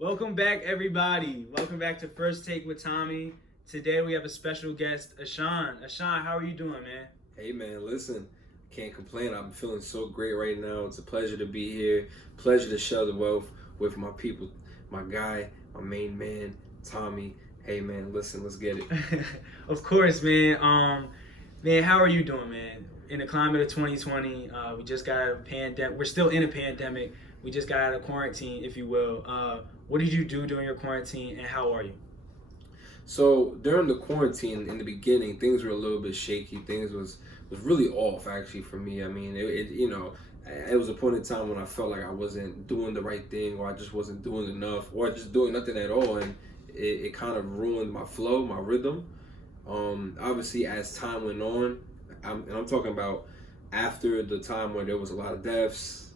Welcome back, everybody. Welcome back to First Take with Tommy. Today we have a special guest, Ashan. Ashan, how are you doing, man? Hey man, listen, can't complain. I'm feeling so great right now. It's a pleasure to be here. Pleasure to share the wealth with my people, my guy, my main man, Tommy. Hey man, listen, let's get it. Of course, man. Man, how are you doing, man? In the climate of 2020, we just got out of a pandemic. We're still in a pandemic. We just got out of quarantine, if you will. What did you do during your quarantine, and how are you? So during the quarantine, in the beginning, things were a little bit shaky. Things was really off actually for me. I mean, it was a point in time when I felt like I wasn't doing the right thing, or I just wasn't doing enough, or just doing nothing at all, and it kind of ruined my flow, my rhythm. Obviously, as time went on, I'm talking about after the time where there was a lot of deaths,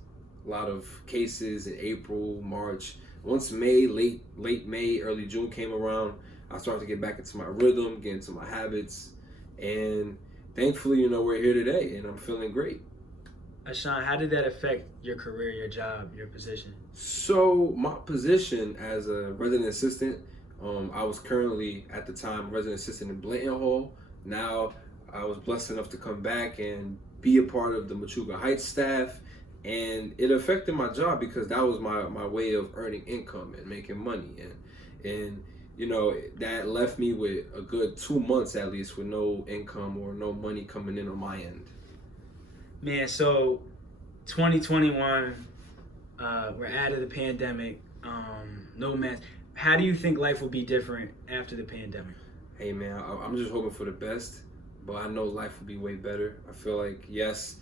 a lot of cases in April, March. Once May, late May, early June came around, I started to get back into my rhythm, get into my habits, and thankfully, we're here today, and I'm feeling great. Ashan, how did that affect your career, your job, your position? So my position as a resident assistant, I was currently at the time resident assistant in Blanton Hall. Now I was blessed enough to come back and be a part of the Machuga Heights staff, and it affected my job because that was my way of earning income and making money, and that left me with a good 2 months at least with no income or no money coming in on my end. Man, so 2021, we're out of the pandemic. No mask. How do you think life will be different after the pandemic? Hey man, I'm just hoping for the best, but I know life will be way better. I feel like, yes,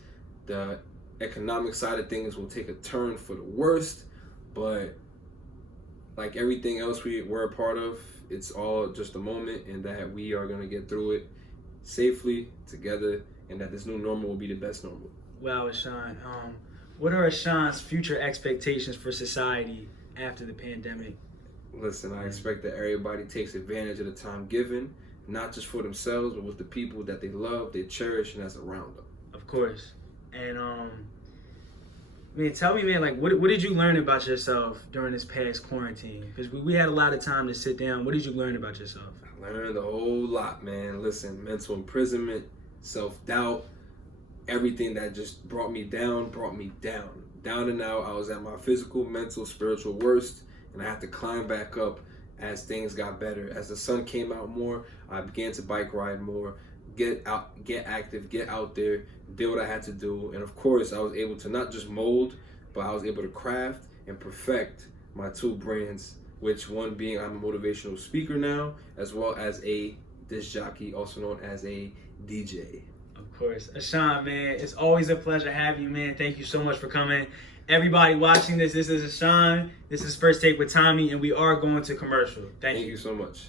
the economic side of things will take a turn for the worst, but like everything else we're a part of, it's all just a moment, and that we are going to get through it safely together, and that this new normal will be the best normal. Well, Ashan, what are Ashan's future expectations for society after the pandemic? Listen, I expect that everybody takes advantage of the time given, not just for themselves, but with the people that they love, they cherish, and that's around them. Of course. And man, tell me, man, like, what did you learn about yourself during this past quarantine? Because we had a lot of time to sit down. What did you learn about yourself? I learned a whole lot, man. Listen, mental imprisonment, self-doubt, everything that just brought me down. Down and out. I was at my physical, mental, spiritual worst, and I had to climb back up as things got better. As the sun came out more, I began to bike ride more, get out, get active, get out there, did what I had to do. And of course, I was able to not just mold, but I was able to craft and perfect my two brands, which one being I'm a motivational speaker now, as well as a disc jockey, also known as a DJ. Of course. Ashan, man, it's always a pleasure having you, man. Thank you so much for coming. Everybody watching this is Ashan. This is First Take with Tommy, and we are going to commercial. Thank you. Thank you so much.